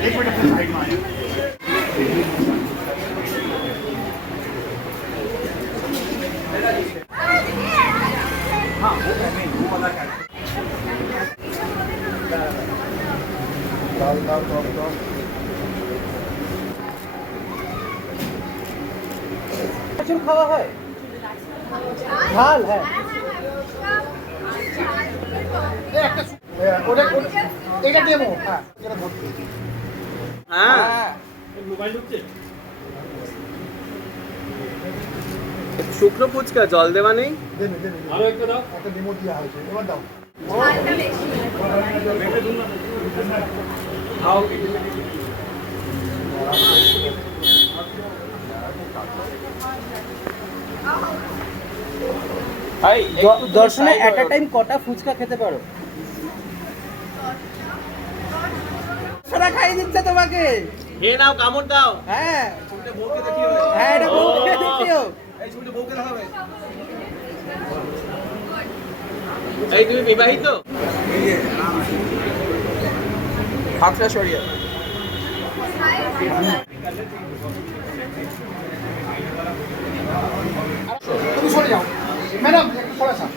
एक मिनट अपने साइड में आ जाए हाँ वो नहीं वो वाला क्या दाल दाल टॉप टॉप প্রচুর খাওয়া হয় ঝাল হ্যাঁ এই একটা সু- এ, ওটা ওটা- এটা ডেমো হ্যাঁ এটা ভর্তি হ্যাঁ। শুক্র পুচকা জল দেওয়া নেই? দর্শনে একটা টাইম কটা ফুচকা খেতে পারো? খাইয়ে দিচ্ছে তোমাকে। খেয়ে নাও কামড় দাও। হ্যাঁ। হ্যাঁ এটা বউকে দেখিও। এই তুমি বিবাহিত? হাতটা সরিয়ে তুমি সরে যাও। ম্যাডাম একটু সরে আসা